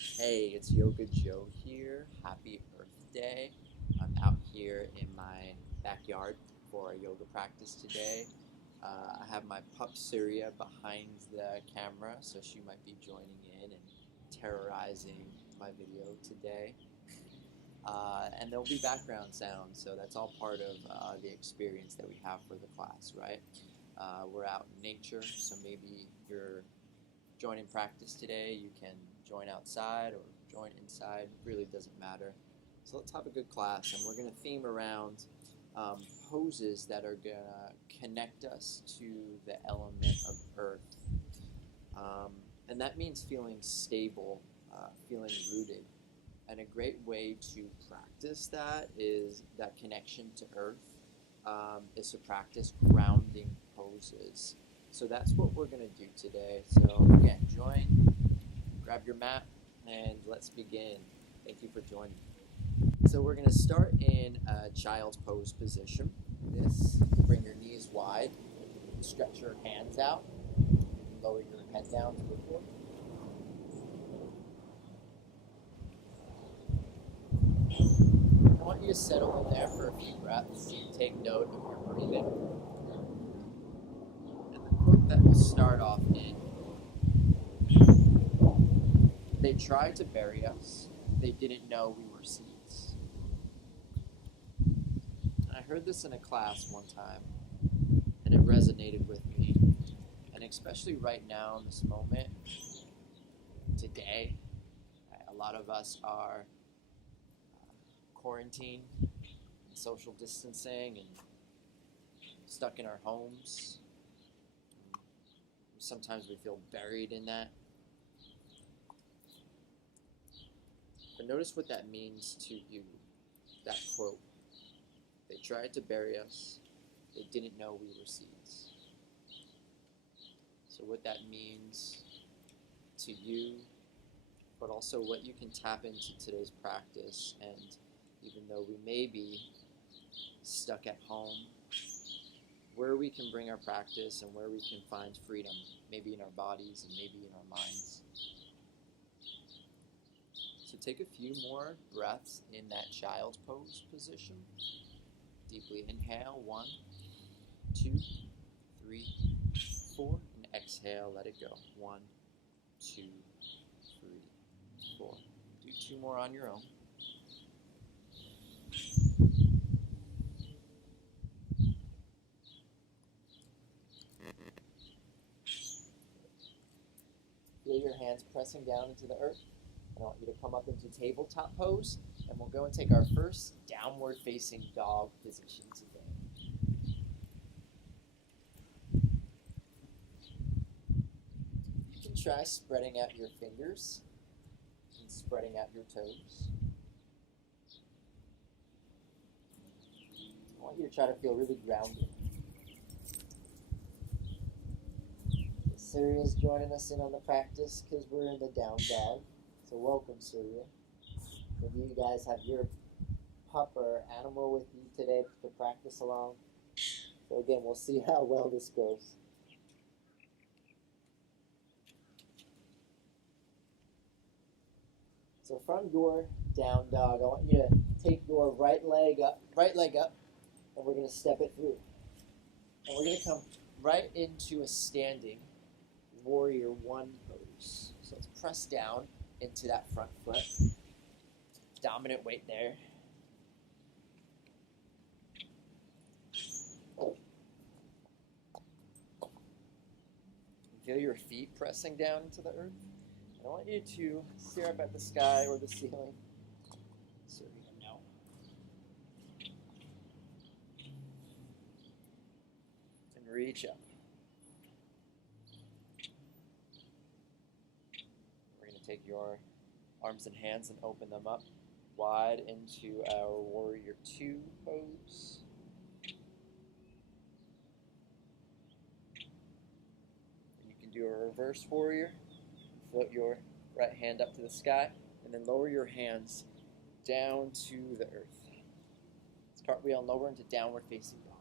Hey, it's Yoga Joe here. Happy Earth Day. I'm out here in my backyard for a yoga practice today. I have my pup Surya behind the camera, so she might be joining in and terrorizing my video today. And there'll be background sounds, so that's all part of the experience that we have for the class, right? We're out in nature, so maybe you're joining practice today. You can join outside or join inside, really doesn't matter. So let's have a good class, and we're going to theme around poses that are going to connect us to the element of earth. And that means feeling stable, feeling rooted. And a great way to practice that is that connection to earth, is to practice grounding poses. So that's what we're going to do today. So again, join, grab your mat, and let's begin. Thank you for joining. So we're going to start in a child's pose position. Bring your knees wide, stretch your hands out, lower your head down to the floor. I want you to settle in there for a few breaths. Take note of your breathing. And the quote that we'll start off in: they tried to bury us. They didn't know we were seeds. And I heard this in a class one time, and it resonated with me. And especially right now in this moment, today, a lot of us are quarantined, and social distancing, and stuck in our homes. Sometimes we feel buried in that. But notice what that means to you, that quote. They tried to bury us. They didn't know we were seeds. So what that means to you, but also what you can tap into today's practice. And even though we may be stuck at home, where we can bring our practice and where we can find freedom, maybe in our bodies and maybe in our minds. So take a few more breaths in that child's pose position. Deeply inhale, 1, 2, 3, 4, and exhale, let it go. 1, 2, 3, 4. Do 2 more on your own. Feel your hands pressing down into the earth. I want you to come up into tabletop pose, and we'll go and take our first downward facing dog position today. You can try spreading out your fingers and spreading out your toes. I want you to try to feel really grounded. Surya's joining us in on the practice because we're in the down dog. So welcome, Surya. Maybe you guys have your pup or animal with you today to practice along. So again, we'll see how well this goes. So from your down dog, I want you to take your right leg up, and we're going to step it through. And we're going to come right into a standing warrior 1 pose. So let's press down into that front foot. Dominant weight there. Feel your feet pressing down into the earth. I want you to stare up at the sky or the ceiling. No. And reach up. We're going to take your arms and hands and open them up wide into our warrior 2 pose. You can do a reverse warrior. Float your right hand up to the sky, and then lower your hands down to the earth. Let's cartwheel and lower into downward facing dog.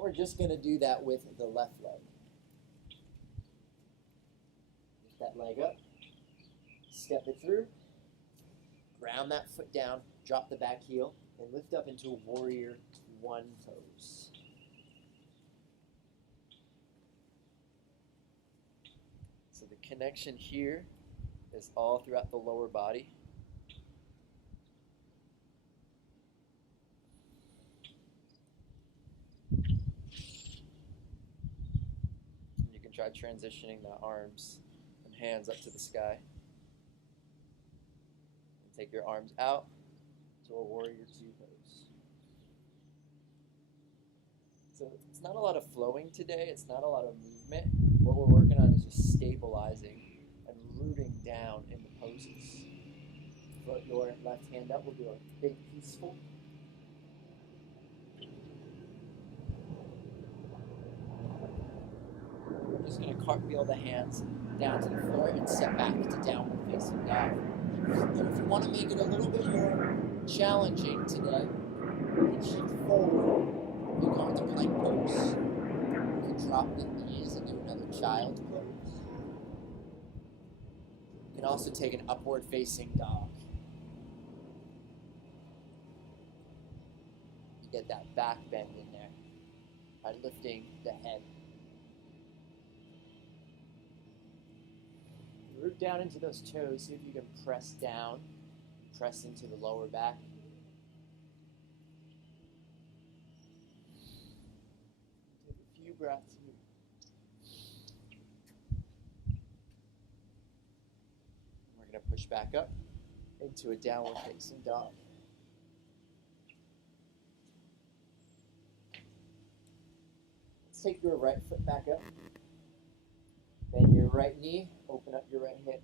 we're just going to do that with the left leg. Lift that leg up, step it through, ground that foot down, drop the back heel, and lift up into a warrior one pose. So the connection here is all throughout the lower body. You can try transitioning the arms and hands up to the sky. And take your arms out to a warrior two pose. So it's not a lot of flowing today, it's not a lot of movement. What we're working on is just stabilizing and rooting down in the poses. Put your left hand up, we'll do a big peaceful. We're just going to cartwheel the hands down to the floor and step back to downward facing dog. And if you want to make it a little bit more challenging today, you can shift forward and go into plank pose. You can drop the knees and do another child pose. You can also take an upward facing dog. You get that back bend in there by lifting the head. Root down into those toes, see if you can press down, press into the lower back. Take a few breaths here. We're going to push back up into a downward facing dog. Let's take your right foot back up. Bend your right knee, open up your right hip.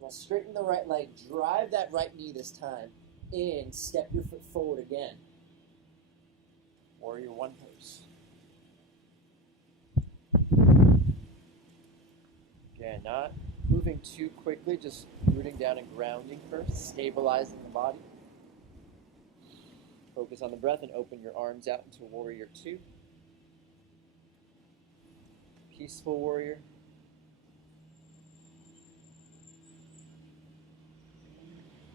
Now straighten the right leg, drive that right knee this time in, step your foot forward again. Warrior one pose. Again, not moving too quickly, just rooting down and grounding first, stabilizing the body. Focus on the breath and open your arms out into warrior two. Peaceful warrior.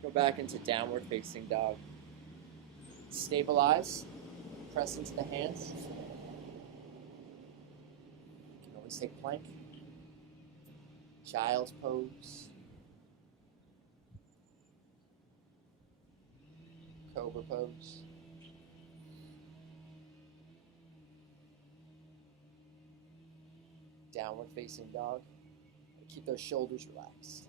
Go back into downward facing dog. Stabilize. Press into the hands. You can always take plank. Child's pose. Cobra pose. Downward facing dog. Keep those shoulders relaxed.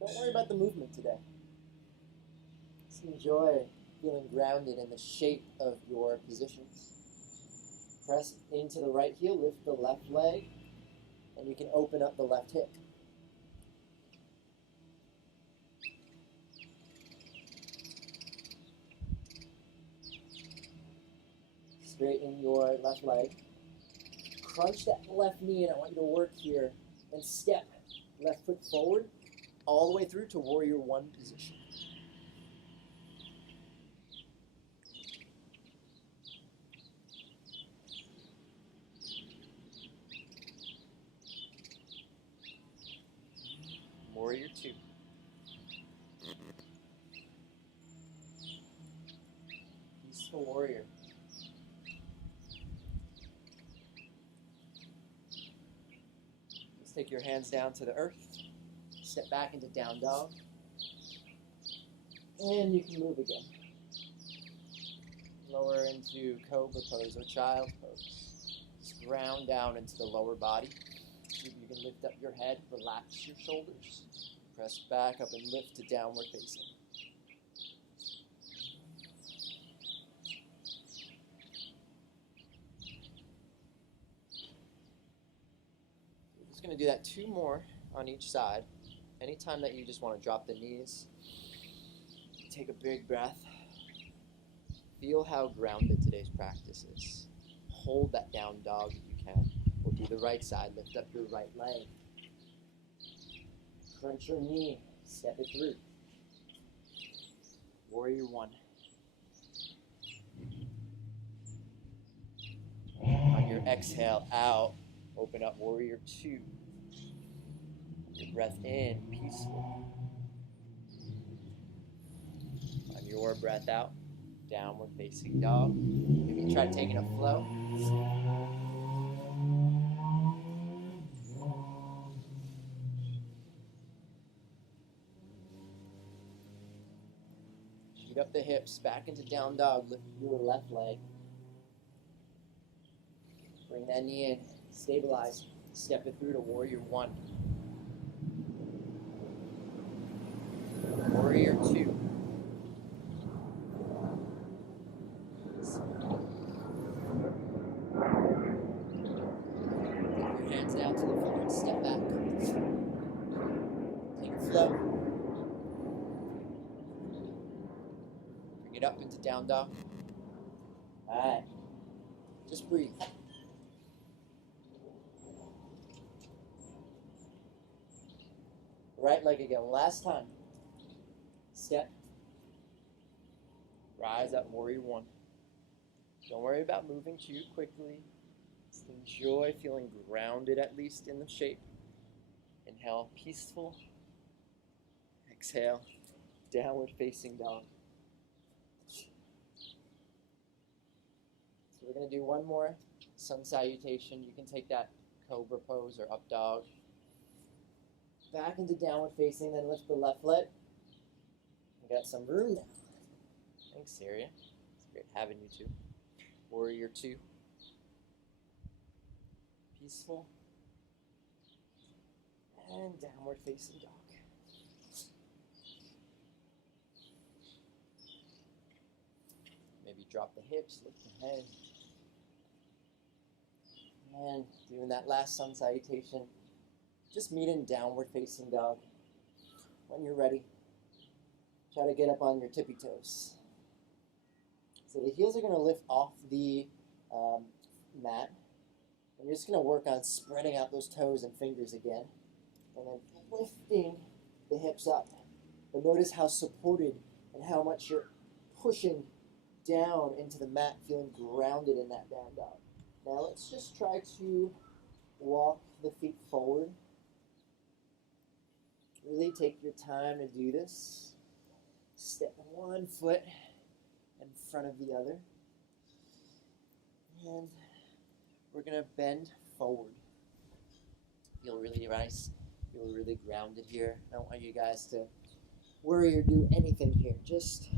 Don't worry about the movement today. Just enjoy feeling grounded in the shape of your positions. Press into the right heel, lift the left leg, and you can open up the left hip. Straighten your left leg. Crunch that left knee, and I want you to work here and step left foot forward all the way through to warrior one position. Warrior two. Peaceful warrior. Take your hands down to the earth. Step back into down dog. And you can move again. Lower into cobra pose or child pose. Just ground down into the lower body. See if you can lift up your head, relax your shoulders. Press back up and lift to downward facing. Going to do that two more on each side. Anytime that you just want to drop the knees, take a big breath. Feel how grounded today's practice is. Hold that down dog if you can. We'll do the right side. Lift up your right leg. Crunch your knee. Step it through. Warrior one. On your exhale out, open up warrior two. Your breath in, peaceful. On your breath out, downward facing dog. Maybe try taking a flow. Shoot up the hips, back into down dog. Lift your left leg. Bring that knee in, stabilize. Step it through to warrior one. Warrior two. Your hands down to the floor and step back. Take a flow. Bring it up into down dog. Alright. Just breathe. Right leg again. Last time. Step. Rise up, warrior one. Don't worry about moving too quickly. Just enjoy feeling grounded, at least in the shape. Inhale, peaceful. Exhale, downward facing dog. So we're going to do one more sun salutation. You can take that cobra pose or up dog. Back into downward facing, then lift the left leg. We got some room now. Thanks, Syria. It's great having you too. Warrior two. Peaceful. And downward facing dog. Maybe drop the hips, lift the head. And doing that last sun salutation. Just meet in downward facing dog. When you're ready, try to get up on your tippy toes. So the heels are going to lift off the mat. And you're just going to work on spreading out those toes and fingers again. And then lifting the hips up. But notice how supported and how much you're pushing down into the mat, feeling grounded in that down dog. Now let's just try to walk the feet forward. Really take your time to do this. Step one foot in front of the other. And we're going to bend forward. Feel really nice. Feel really grounded here. I don't want you guys to worry or do anything here. Just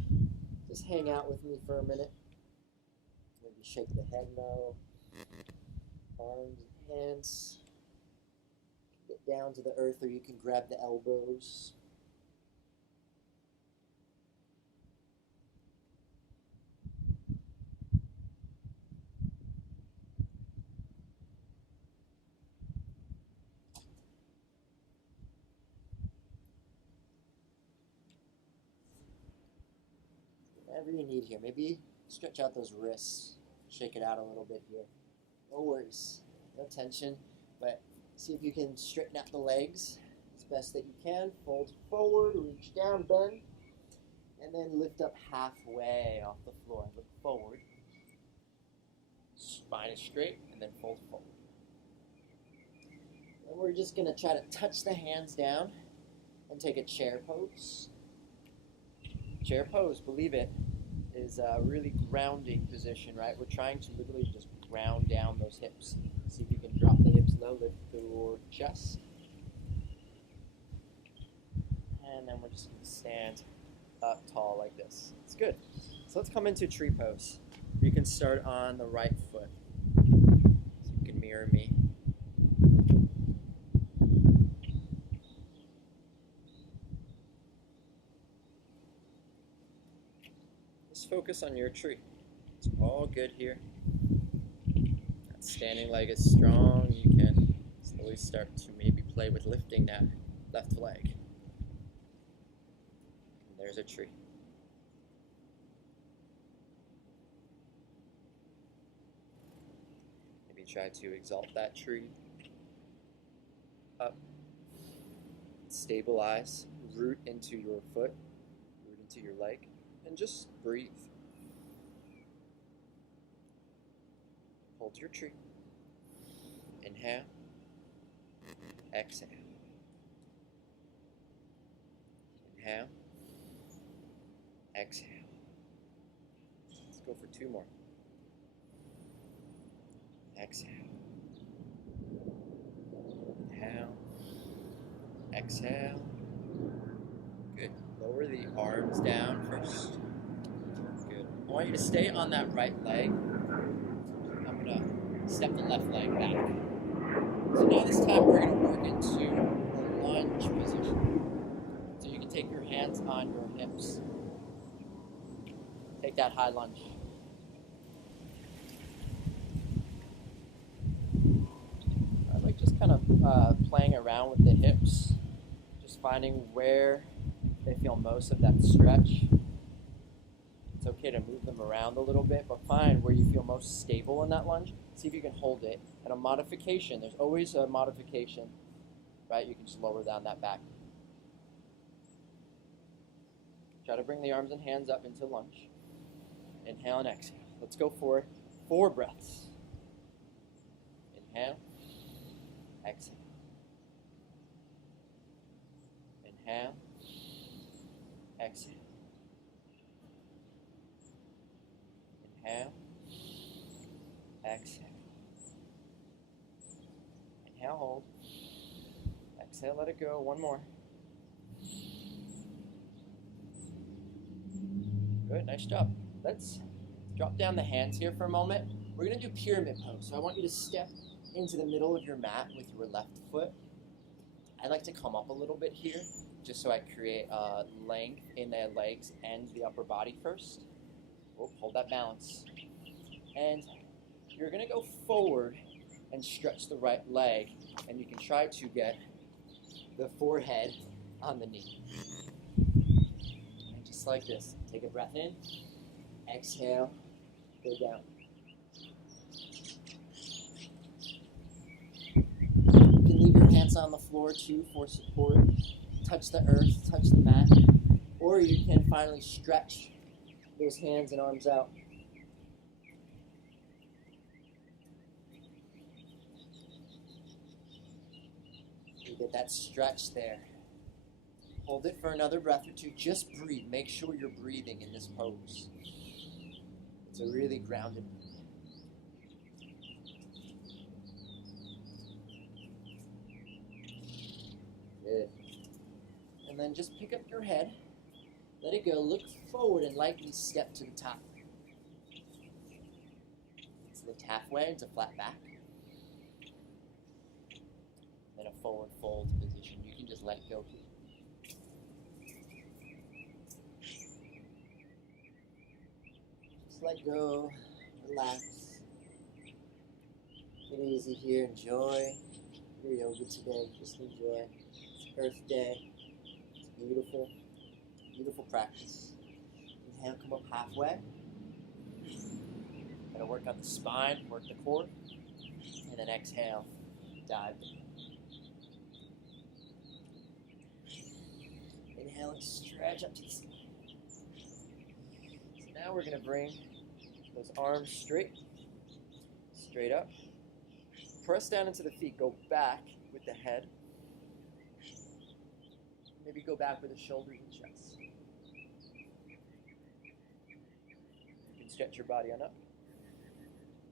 hang out with me for a minute. Maybe shake the head no. Arms and hands. Get down to the earth, or you can grab the elbows. Whatever you need here. Maybe stretch out those wrists. Shake it out a little bit here. No worries. No tension, but see if you can straighten out the legs as best that you can. Fold forward, reach down, bend, and then lift up halfway off the floor. Look forward. Spine is straight, and then fold forward. And we're just going to try to touch the hands down and take a chair pose. Chair pose, believe it, is a really grounding position, right? We're trying to literally just ground down those hips. See if you can drop the hips low, lift your chest. And then we're just going to stand up tall like this. It's good. So let's come into tree pose. You can start on the right foot. So you can mirror me. Just focus on your tree. It's all good here. That standing leg is strong. You can slowly start to maybe play with lifting that left leg. And there's a tree. Maybe try to exalt that tree up, stabilize, root into your foot, root into your leg, and just breathe. Hold your tree. Inhale, exhale. Inhale, exhale. Let's go for 2 more. Exhale. Inhale, exhale. Good. Lower the arms down first. Good. I want you to stay on that right leg. I'm going to step the left leg back. So now this time we're going to work into a lunge position. So you can take your hands on your hips. Take that high lunge. I like just kind of playing around with the hips, just finding where they feel most of that stretch. It's okay to move them around a little bit, but find where you feel most stable in that lunge. See if you can hold it. And a modification, there's always a modification, right? You can just lower down that back. Try to bring the arms and hands up into lunge. Inhale and exhale. Let's go for 4 breaths. Inhale, exhale. Inhale, exhale. Inhale, exhale. Inhale, hold. Exhale, let it go. 1 more. Good, nice job. Let's drop down the hands here for a moment. We're going to do pyramid pose. So I want you to step into the middle of your mat with your left foot. I like to come up a little bit here, just so I create length in the legs and the upper body first. Oh, hold that balance. And you're going to go forward and stretch the right leg, and you can try to get the forehead on the knee. And just like this. Take a breath in. Exhale. Go down. You can leave your hands on the floor too for support. Touch the earth, touch the mat. Or you can finally stretch those hands and arms out. You get that stretch there. Hold it for another breath or 2. Just breathe. Make sure you're breathing in this pose. It's a really grounded movement. Good. And then just pick up your head. Let it go. Look forward and lightly step to the top. Let's lift halfway into flat back. Then a forward fold position. You can just let go. Just let go. Relax. Get easy here. Enjoy your yoga today. Just enjoy. It's Earth Day. It's beautiful. Beautiful practice. Inhale, come up halfway. Gotta work on the spine, work the core. And then exhale, dive. Inhale and stretch up to the spine. So now we're gonna bring those arms straight up. Press down into the feet, go back with the head. Maybe go back with the shoulders and chest. You can stretch your body on up.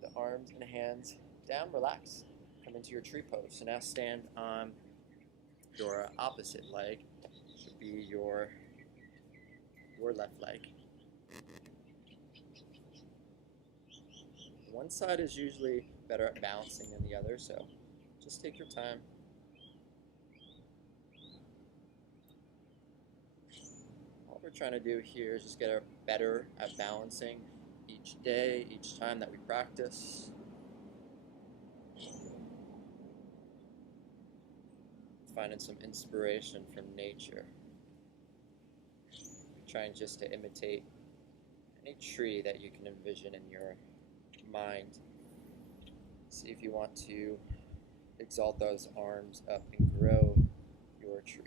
The arms and hands down, relax. Come into your tree pose. So now stand on your opposite leg. Should be your left leg. One side is usually better at balancing than the other, so just take your time. All we're trying to do here is just get better at balancing each day, each time that we practice. Finding some inspiration from nature. Trying just to imitate any tree that you can envision in your mind. See if you want to exalt those arms up and grow your tree.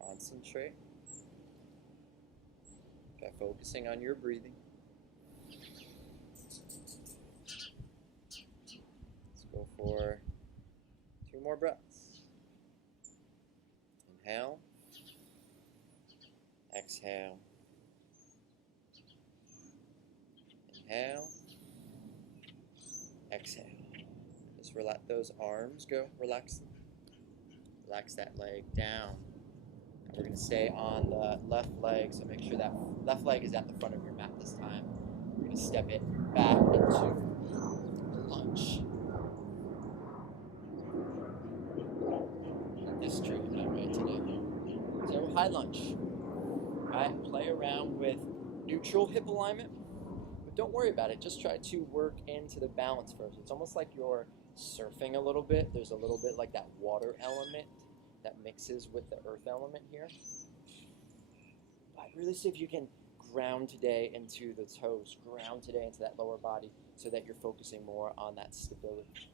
Concentrate by focusing on your breathing. Let's go for 2 more breaths. Inhale. Exhale. Inhale. Exhale. Just let those arms go. Relax them. Relax that leg down. We're going to stay on the left leg, so make sure that left leg is at the front of your mat this time. We're going to step it back into lunge. This trick that I'm going to do. So high lunge. Alright, play around with neutral hip alignment, but don't worry about it. Just try to work into the balance first. It's almost like you're surfing a little bit. There's a little bit like that water element that mixes with the earth element here. But really see if you can ground today into the toes, ground today into that lower body so that you're focusing more on that stability.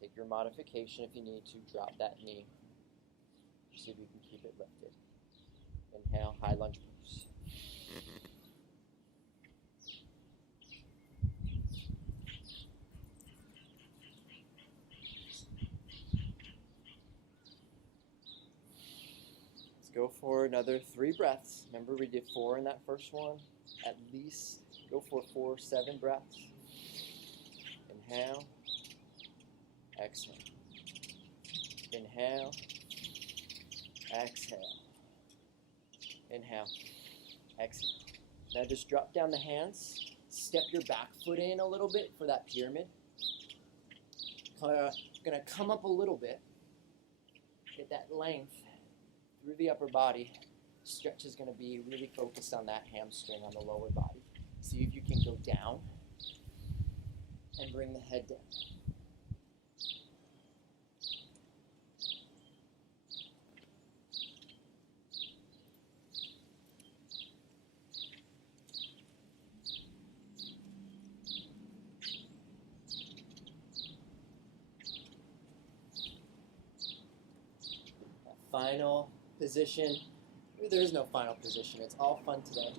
Take your modification if you need to, drop that knee. See if you can keep it lifted. Inhale, high lunge pose. Go for another 3 breaths. Remember we did 4 in that first one. At least go for 4, 7 breaths. Inhale. Exhale. Inhale. Exhale. Inhale. Exhale. Now just drop down the hands. Step your back foot in a little bit for that pyramid. Gonna come up a little bit. Get that length through the upper body. Stretch is going to be really focused on that hamstring on the lower body. See if you can go down and bring the head down. Final position. There is no final position. It's all fun today.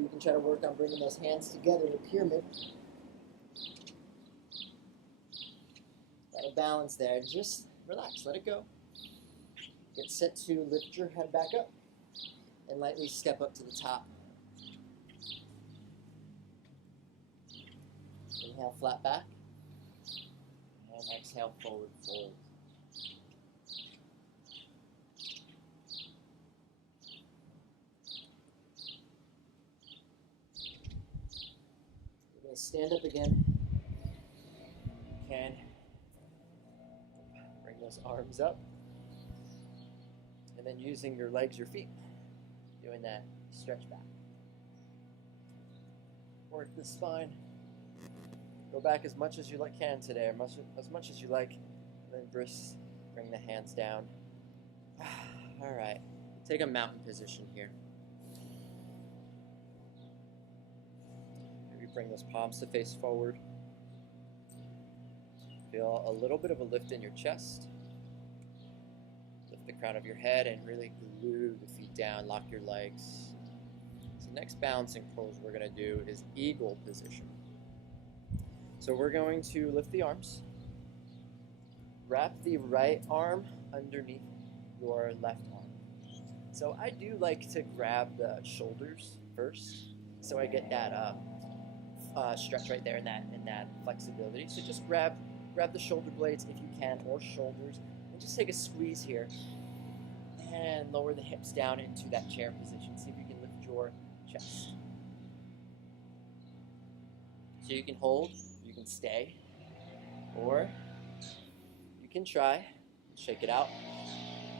You can try to work on bringing those hands together in a pyramid. Got a balance there. Just relax. Let it go. Get set to lift your head back up and lightly step up to the top. Inhale, flat back. And exhale, forward fold. Stand up again. You can bring those arms up. And then using your legs, your feet, doing that stretch back. Work the spine. Go back as much as you can today, or as much as you like. And then bring the hands down. All right. Take a mountain position here. Bring those palms to face forward. Feel a little bit of a lift in your chest. Lift the crown of your head and really glue the feet down. Lock your legs. So next balancing pose we're going to do is eagle position. So we're going to lift the arms. Wrap the right arm underneath your left arm. So I do like to grab the shoulders first, so I get that stretch right there in that flexibility. So just grab the shoulder blades if you can, or shoulders, and just take a squeeze here and lower the hips down into that chair position. See if you can lift your chest. So you can hold, you can stay, or you can try, shake it out,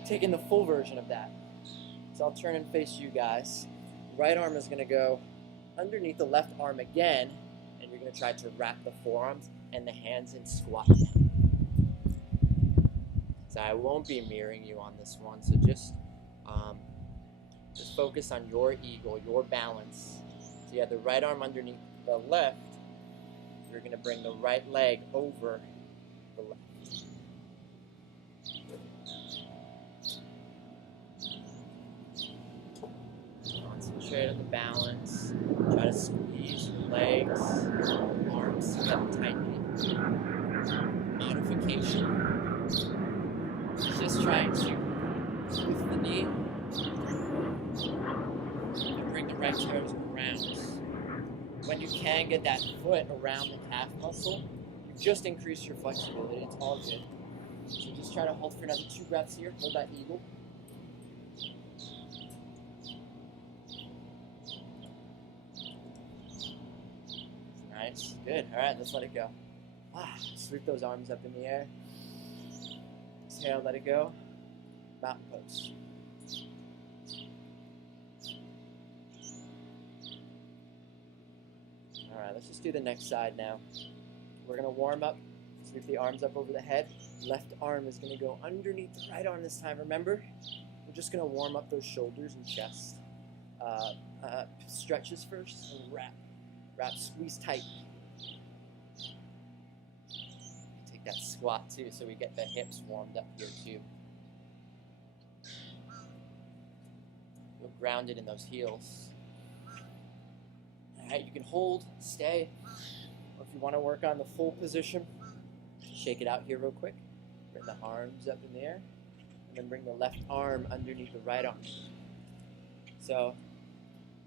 taking the full version of that. So I'll turn and face you guys. Right arm is going to go underneath the left arm again, and you're going to try to wrap the forearms and the hands in squat down. So I won't be mirroring you on this one, so just focus on your eagle, your balance, So you have the right arm underneath the left. You're going to bring the right leg over the left. Concentrate on the balance. Try to squeeze your legs, arms together tightly. Modification. Just trying to lift the knee and bring the right toes around. When you can get that foot around the calf muscle, you just increase your flexibility. It's all good. So just try to hold for another 2 breaths here. Hold that eagle. Nice. Good. All right, let's let it go. Sweep those arms up in the air. Exhale, let it go. Mountain pose. All right, let's just do the next side now. We're going to warm up. Sweep the arms up over the head. Left arm is going to go underneath the right arm this time. Remember, we're just going to warm up those shoulders and chest. Stretches first and wrap. Wrap, squeeze tight. Take that squat too, so we get the hips warmed up here too. Feel grounded in those heels. All right, you can hold, stay, or if you want to work on the full position, shake it out here real quick. Bring the arms up in the air, and then bring the left arm underneath the right arm. So,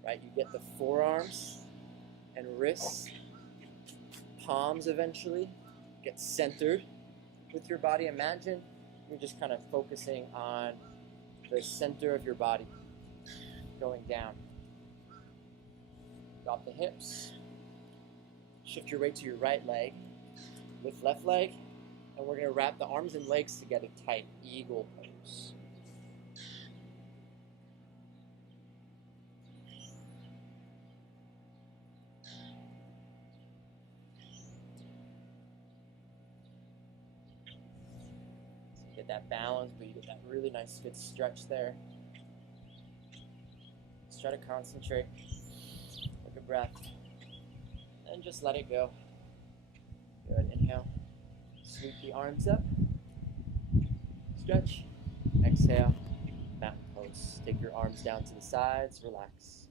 right, you get the forearms and wrists, palms eventually, get centered with your body. Imagine you're just kind of focusing on the center of your body, going down. Drop the hips, shift your weight to your right leg, lift left leg, and we're going to wrap the arms and legs together tight, eagle pose. Get that balance, but you get that really nice good stretch there. Just try to concentrate. Take a breath. And just let it go. Good. Inhale. Sweep the arms up. Stretch. Exhale. Mountain pose. Take your arms down to the sides. Relax.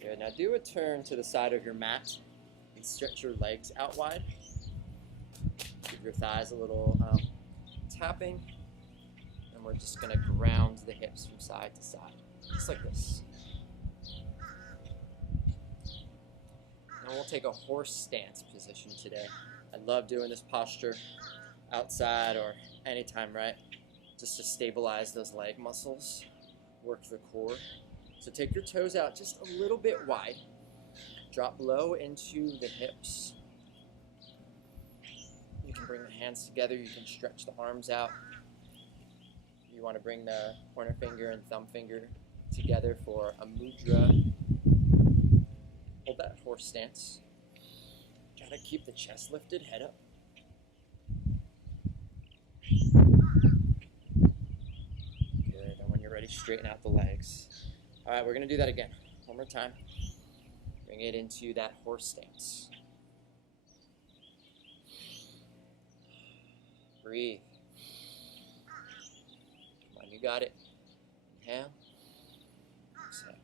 Good. Now do a turn to the side of your mat. Stretch your legs out wide. Give your thighs a little tapping. And we're just going to ground the hips from side to side. Just like this. And we'll take a horse stance position today. I love doing this posture outside or anytime, right? Just to stabilize those leg muscles. Work the core. So take your toes out just a little bit wide. Drop low into the hips. You can bring the hands together. You can stretch the arms out. You want to bring the pointer finger and thumb finger together for a mudra. Hold that horse stance. Try to keep the chest lifted, head up. Good. And when you're ready, straighten out the legs. All right, we're going to do that again. One more time. Bring it into that horse stance. Breathe. Come on, you got it. Inhale. Exhale.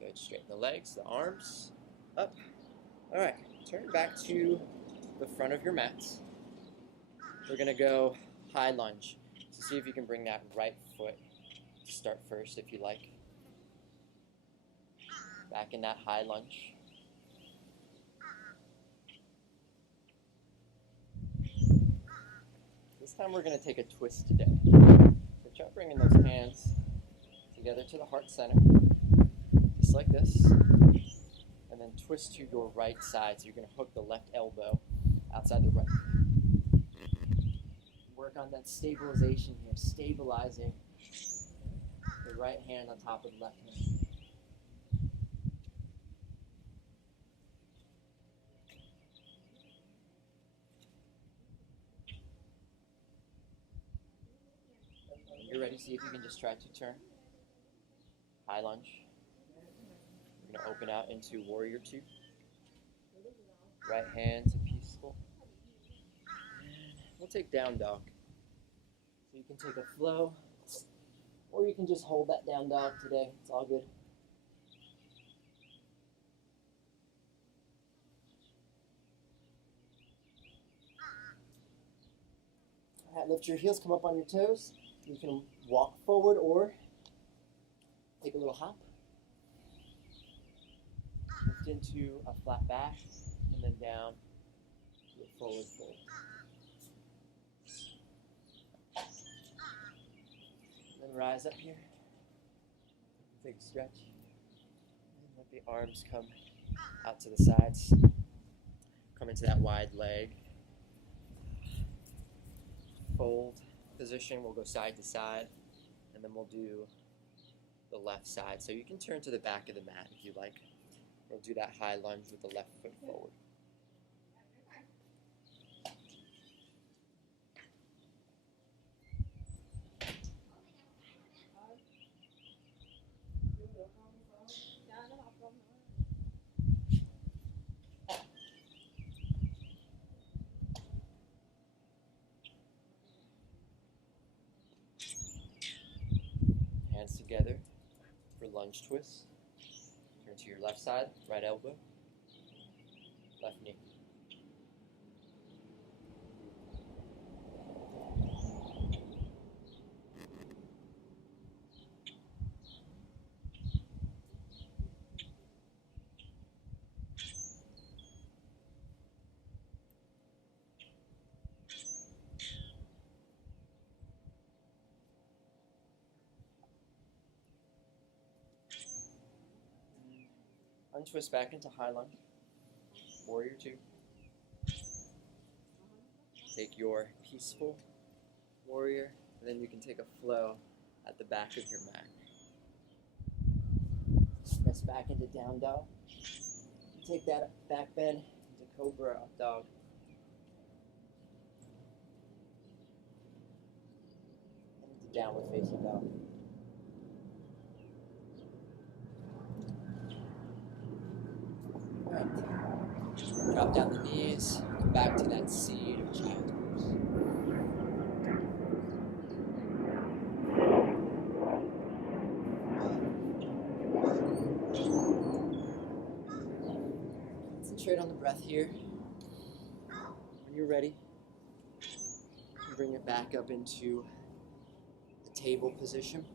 Good. Straighten the legs, the arms, up. All right. Turn back to the front of your mat. We're going to go high lunge. So see if you can bring that right foot to start first if you like. Back in that high lunge. This time we're going to take a twist today. So try bringing those hands together to the heart center, just like this, and then twist to your right side. So you're going to hook the left elbow outside the right. Work on that stabilization here, stabilizing the right hand on top of the left hand. see if you can just try to turn. High lunge. We're going to open out into warrior two. Right hand to peaceful. And we'll take down dog. So you can take a flow, or you can just hold that down dog today. It's all good. All right, lift your heels, come up on your toes. You can walk forward or take a little hop. Lift into a flat back and then down to a forward fold. Then rise up here. Big stretch. And let the arms come out to the sides. Come into that wide leg. Fold position. We'll go side to side. And then we'll do the left side. So you can turn to the back of the mat if you like. We'll do that high lunge with the left foot forward. Hands together for lunge twist. Turn to your left side, right elbow, left knee. Untwist back into high lunge. Warrior two. Take your peaceful warrior, and then you can take a flow at the back of your mat. Press back into down dog. Take that back bend into cobra up dog. And into downward facing dog. Right. Drop down the knees, come back to that seat of child pose. Concentrate on the breath here. When you're ready, you can bring it back up into the table position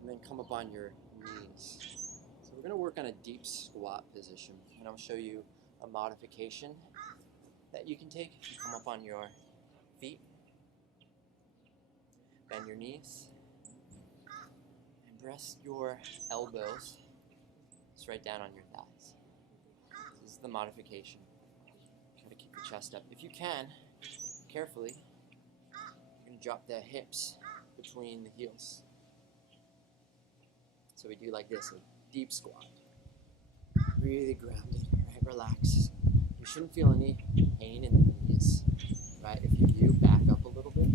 and then come up on your knees. We're going to work on a deep squat position, and I'll show you a modification that you can take. You come up on your feet, bend your knees, and rest your elbows straight down on your thighs. This is the modification. Try to keep your chest up. If you can, carefully, you're going to drop the hips between the heels. So we do like this. Deep squat. Really grounded, right? Relax. You shouldn't feel any pain in the knees, right? If you do, back up a little bit.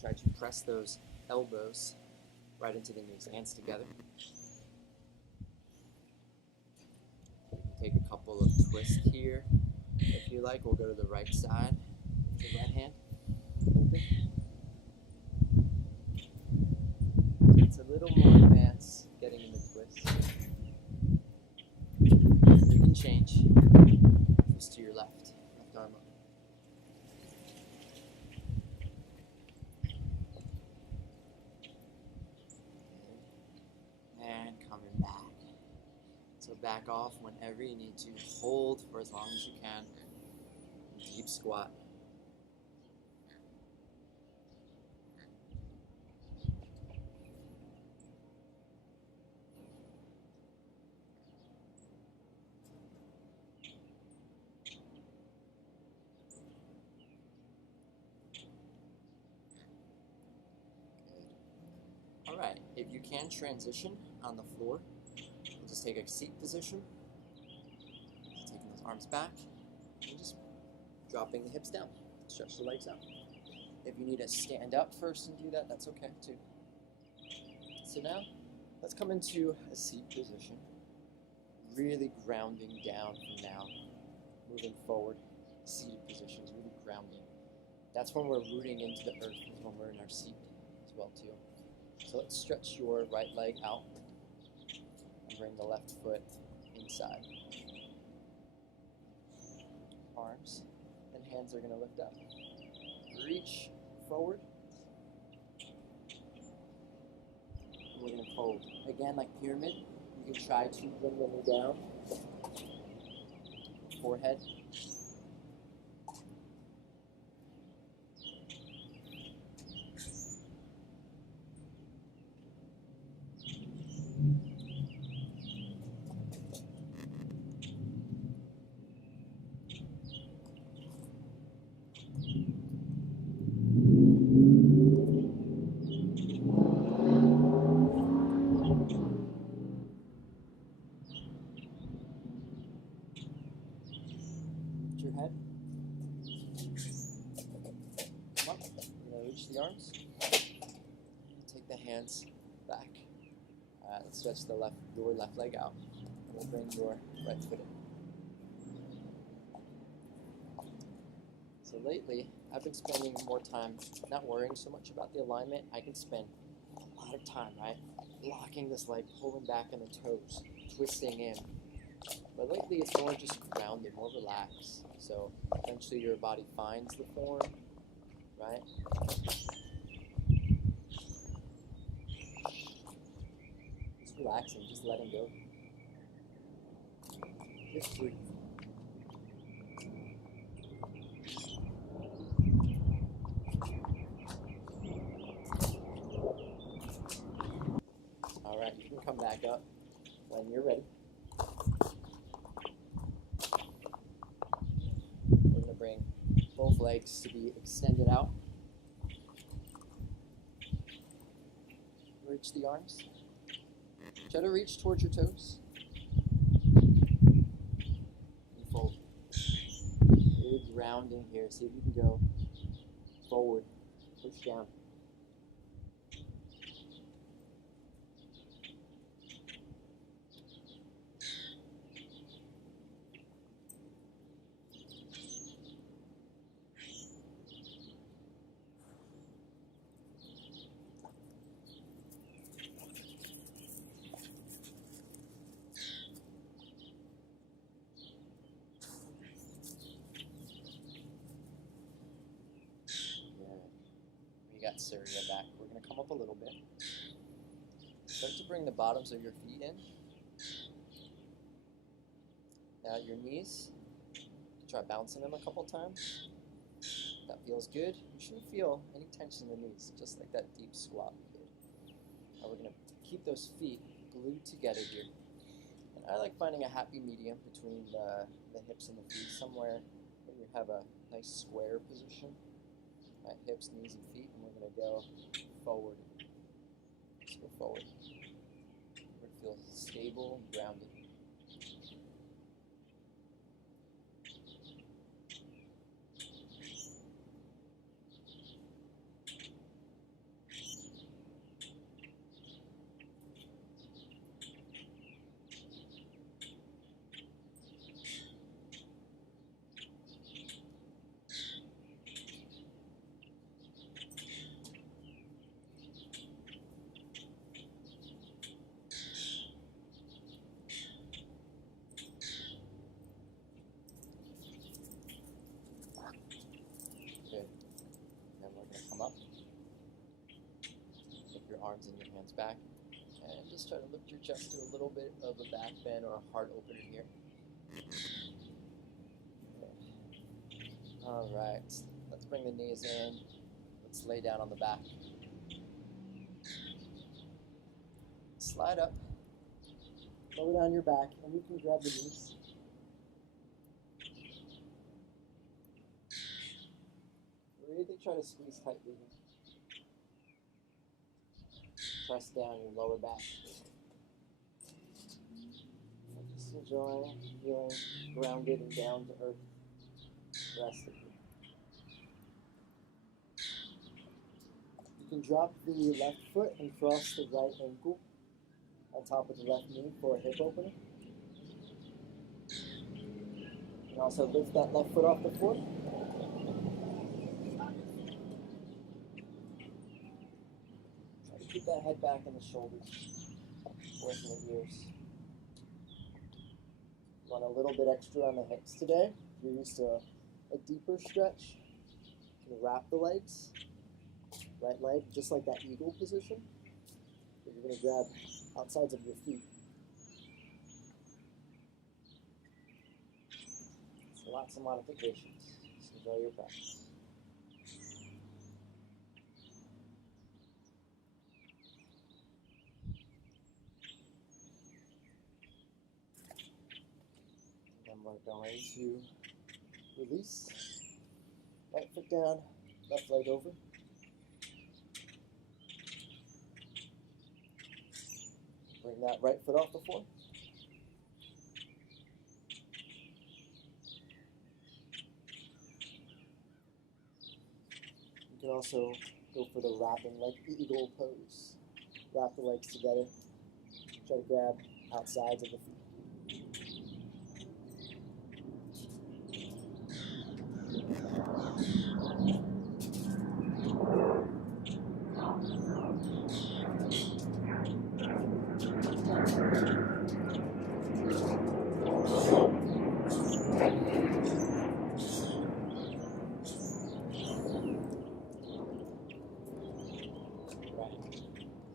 Try to press those elbows right into the knees. Hands together. You can take a couple of twists here. If you like, we'll go to the right side. The right hand. Open. It's a little more advanced. Getting in the twist. You can change. Twist to your left arm up. And coming back. So back off whenever you need to. Hold for as long as you can. Deep squat. Alright, if you can transition on the floor, we'll just take a seat position. Taking those arms back and just dropping the hips down. Stretch the legs out. If you need to stand up first and do that, that's okay too. So now, let's come into a seat position. Really grounding down from now. Moving forward, seated positions, really grounding. That's when we're rooting into the earth, is when we're in our seat as well too. So let's stretch your right leg out and bring the left foot inside. Arms and hands are going to lift up. Reach forward. And we're going to hold. Again, like pyramid, you can try to bring the knee down. Forehead. Your head. Come up. You're going to reach the arms. Take the hands back. Let's stretch your left leg out. And we'll bring your right foot in. So lately, I've been spending more time not worrying so much about the alignment. I can spend a lot of time, right? Locking this leg, pulling back on the toes, twisting in. But lately, it's more just grounded, more relaxed. So eventually, your body finds the form, right? Just relaxing, just letting go. Just breathe. All right, you can come back up when you're ready. We're going to bring both legs to be extended out. Reach the arms. Try to reach towards your toes. And fold. Really grounding here. See if you can go forward. Push down. Got Surya back. We're going to come up a little bit. Start to bring the bottoms of your feet in. Now your knees, try bouncing them a couple times. That feels good. You shouldn't feel any tension in the knees, just like that deep squat. Now we're going to keep those feet glued together here. And I like finding a happy medium between the hips and the feet, somewhere where you have a nice square position. Right, hips, knees, and feet, and we're going to go forward. Let's go forward. We're going to feel stable and grounded. Good. Then we're going to come up. Take your arms and your hands back. And just try to lift your chest to a little bit of a back bend or a heart opener here. All right. Let's bring the knees in. Let's lay down on the back. Slide up. Lower down your back, and you can grab the knees. Really try to squeeze tightly here. Press down your lower back. And just enjoy feeling grounded and down to earth. Rest of you. can drop the left foot and cross the right ankle on top of the left knee for a hip opener. And also lift that left foot off the floor. Try to keep that head back in the shoulders, away from the ears. Run a little bit extra on the hips today. If you're used to a deeper stretch, you can wrap the legs. Right leg, just like that eagle position. But you're going to grab outsides of your feet. So lots of modifications. Just enjoy your practice. And then we're going to release. Right foot down, left leg over. Bring that right foot off the floor. You can also go for the wrapping leg eagle pose. Wrap the legs together. Try to grab outsides of the feet.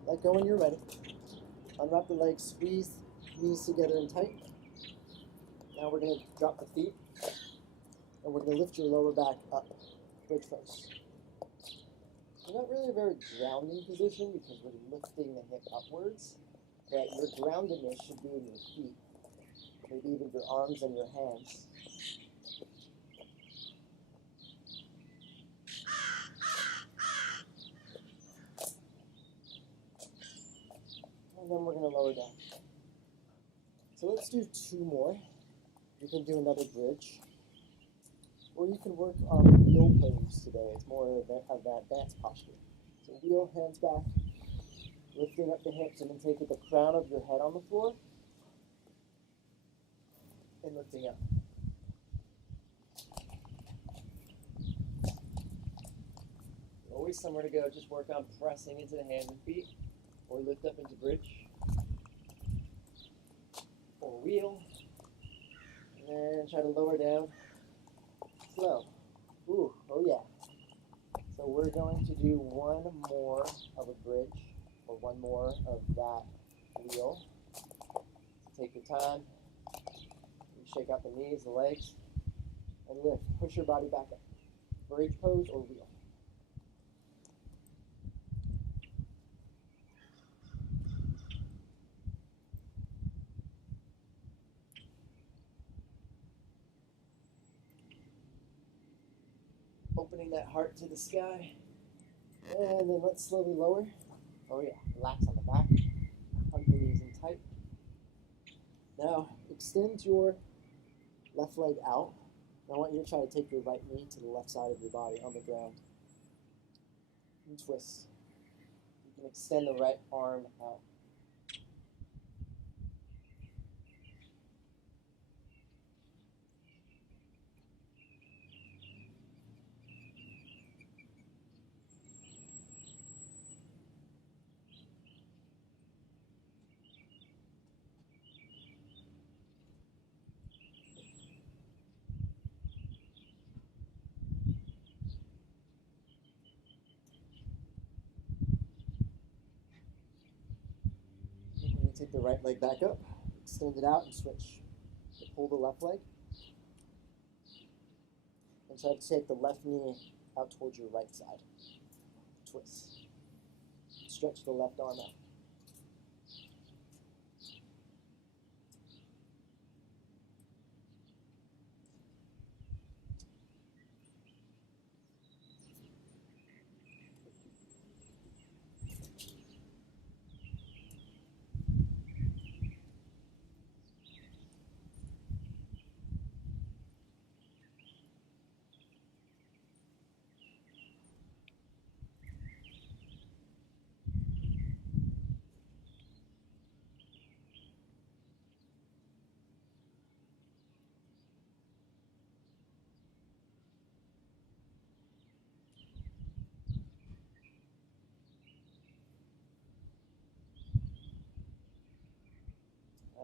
Let go when you're ready. Unwrap the legs, squeeze knees together and tight. Now we're going to drop the feet, and we're going to lift your lower back up, bridge pose. You're not really a very grounding position because we're lifting the hip upwards, but your groundedness should be in your feet, maybe even your arms and your hands. And then we're going to lower down. So let's do two more. You can do another bridge. Or you can work on the wheel pose today. It's more of that advanced posture. So wheel, hands back, lifting up the hips, and then taking the crown of your head on the floor and lifting up. Always somewhere to go. Just work on pressing into the hands and feet, or lift up into bridge, or wheel, and then try to lower down slow. Ooh, oh yeah. So we're going to do one more of a bridge, or one more of that wheel. So take your time. You shake out the knees, the legs, and lift. Push your body back up. Bridge pose or wheel. Opening that heart to the sky. And then let's slowly lower. Oh yeah, relax on the back. Hug the knees in tight. Now, extend your left leg out. And I want you to try to take your right knee to the left side of your body on the ground. And twist. You can extend the right arm out. Take the right leg back up, extend it out, and switch. So pull the left leg, and try to take the left knee out towards your right side. Twist. Stretch the left arm out.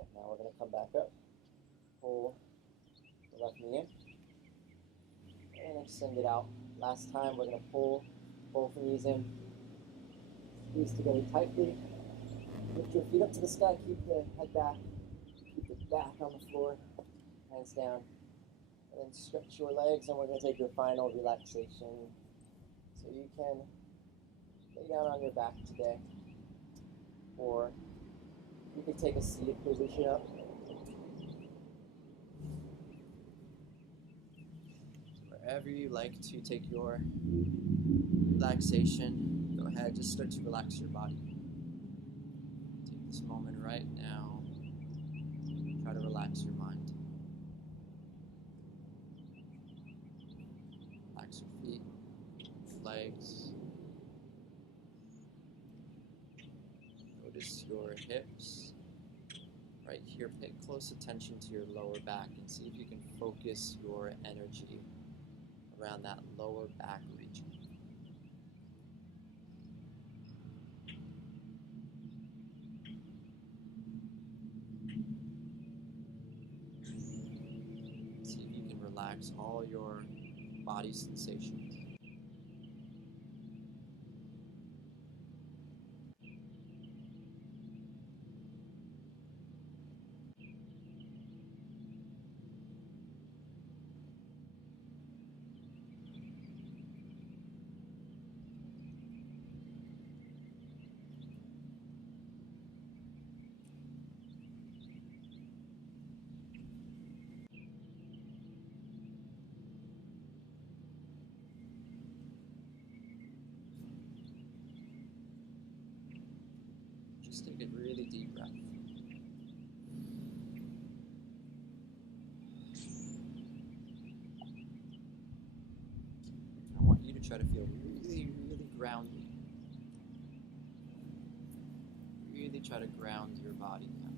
Alright, now we're going to come back up. Pull the left knee in. And extend it out. Last time we're going to pull both knees in. Squeeze together tightly. Lift your feet up to the sky. Keep the head back. Keep the back on the floor. Hands down. And then stretch your legs, and we're going to take your final relaxation. So you can lay down on your back today. Or you can take a seated position up. Wherever you like to take your relaxation, go ahead, just start to relax your body. Take this moment right now. Try to relax your mind. Relax your feet, your legs. Notice your hips. Right here, pay close attention to your lower back and see if you can focus your energy around that lower back region. See if you can relax all your body sensations. Just take a really deep breath. I want you to try to feel really, really grounded. Really try to ground your body now.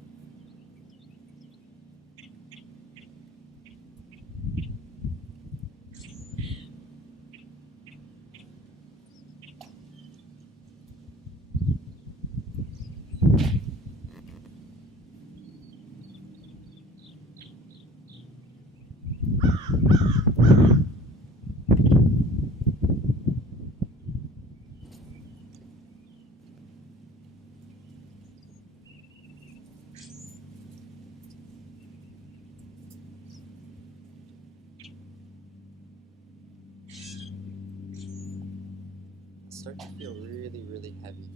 Start to feel really, really heavy.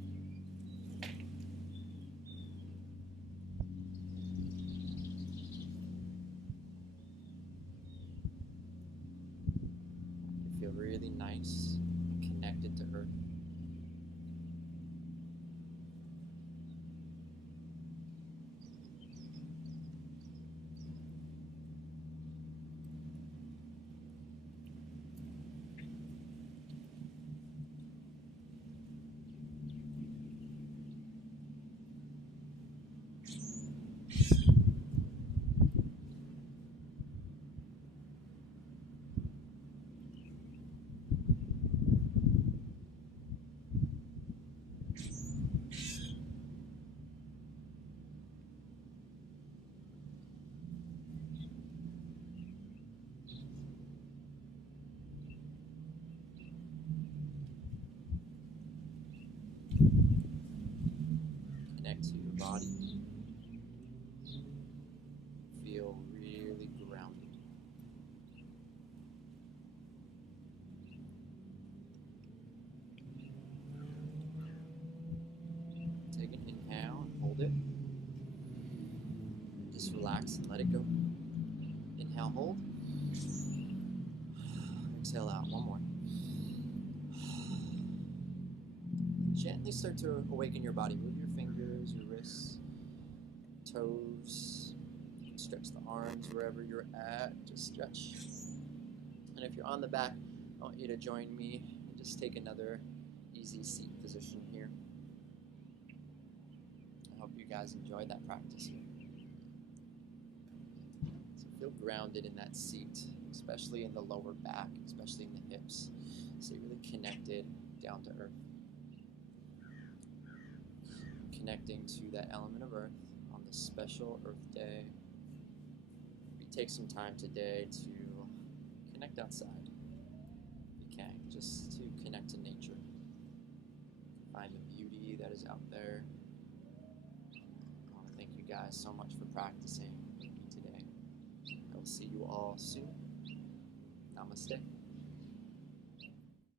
You feel really nice and connected to Earth. Connect to your body. Feel really grounded. Take an inhale and hold it. Just relax and let it go. Inhale, hold. Exhale out. One more. Gently start to awaken your body. Move your fingers, your wrists, toes. Stretch the arms wherever you're at. Just stretch. And if you're on the back, I want you to join me and just take another easy seat position here. I hope you guys enjoyed that practice here. So feel grounded in that seat, especially in the lower back, especially in the hips. Stay really connected down to earth. Connecting to that element of earth on the special Earth Day. We take some time today to connect outside. If you can, just to connect to nature. Find the beauty that is out there. I want to thank you guys so much for practicing with me today. I will see you all soon. Namaste.